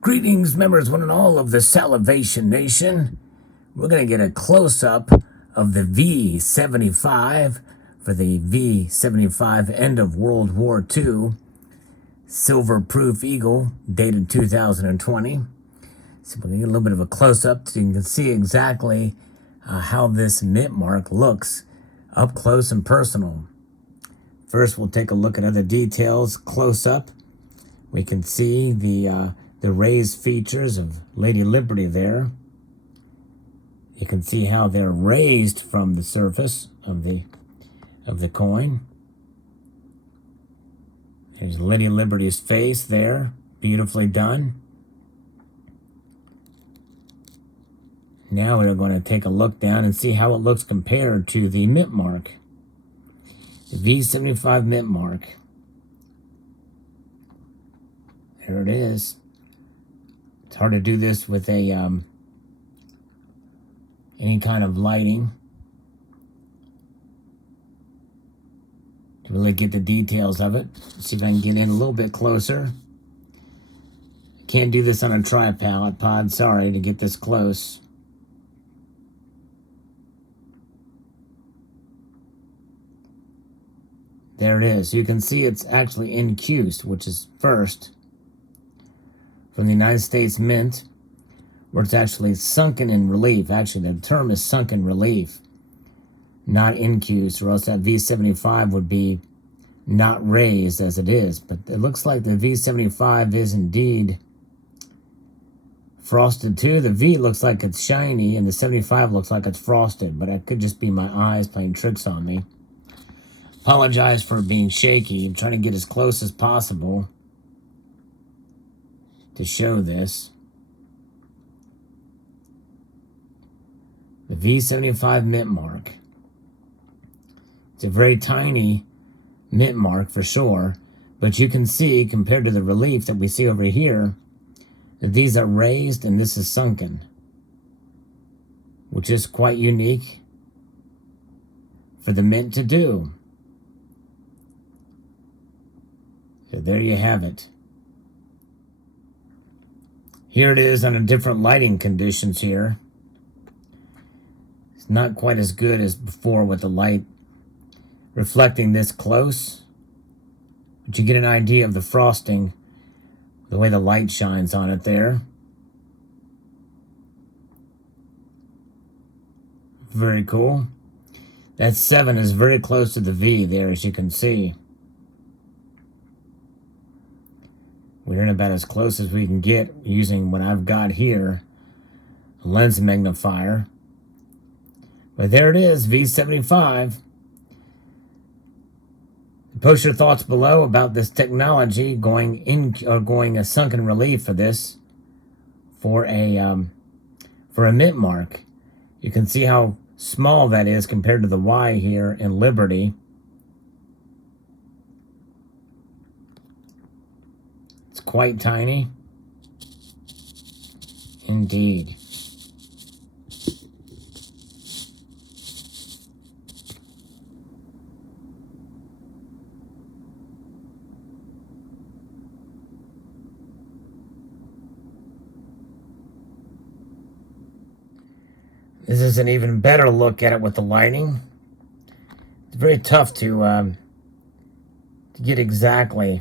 Greetings, members, one and all of the Salivation Nation. We're going to get a close-up of the V75 for the V75 end of World War II silver proof eagle dated 2020. So we're going to get a little bit of a close-up so you can see exactly how this mint mark looks up close and personal. First, we'll take a look at other details close-up. We can see the raised features of Lady Liberty there. You can see how they're raised from the surface of the coin. There's Lady Liberty's face there, beautifully done. Now we're going to take a look down and see how it looks compared to the mint mark, the V75 mint mark. There it is. It's hard to do this with a any kind of lighting to really get the details of it. Let's see if I can get in a little bit closer. Can't do this on a tripod, sorry, to get this close. There it is. You can see it's actually incused, which is first from the United States Mint, where it's actually sunken in relief. Actually, the term is sunken relief, not incused, or else that V75 would be not raised as it is. But it looks like the V75 is indeed frosted too. The V looks like it's shiny, and the 75 looks like it's frosted, but it could just be my eyes playing tricks on me. Apologize for being shaky. I'm trying to get as close as possible to show this. The V75 mint mark. It's a very tiny mint mark for sure, but you can see, compared to the relief that we see over here, that these are raised and this is sunken, which is quite unique for the mint to do. So there you have it. Here it is under different lighting conditions here. It's not quite as good as before with the light reflecting this close, but you get an idea of the frosting, the way the light shines on it there. Very cool. That 7 is very close to the V there, as you can see. We're in about as close as we can get using what I've got here, a lens magnifier. But there it is, V75. Post your thoughts below about this technology going a sunken relief for this, for a mint mark. You can see how small that is compared to the Y here in Liberty. It's quite tiny. Indeed. This is an even better look at it with the lighting. It's very tough to get exactly.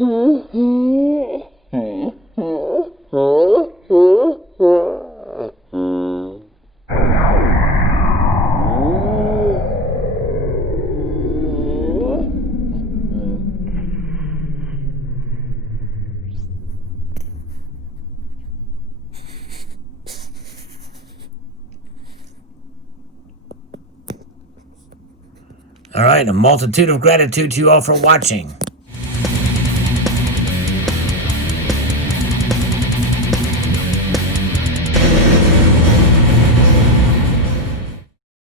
All right, a multitude of gratitude to you all for watching.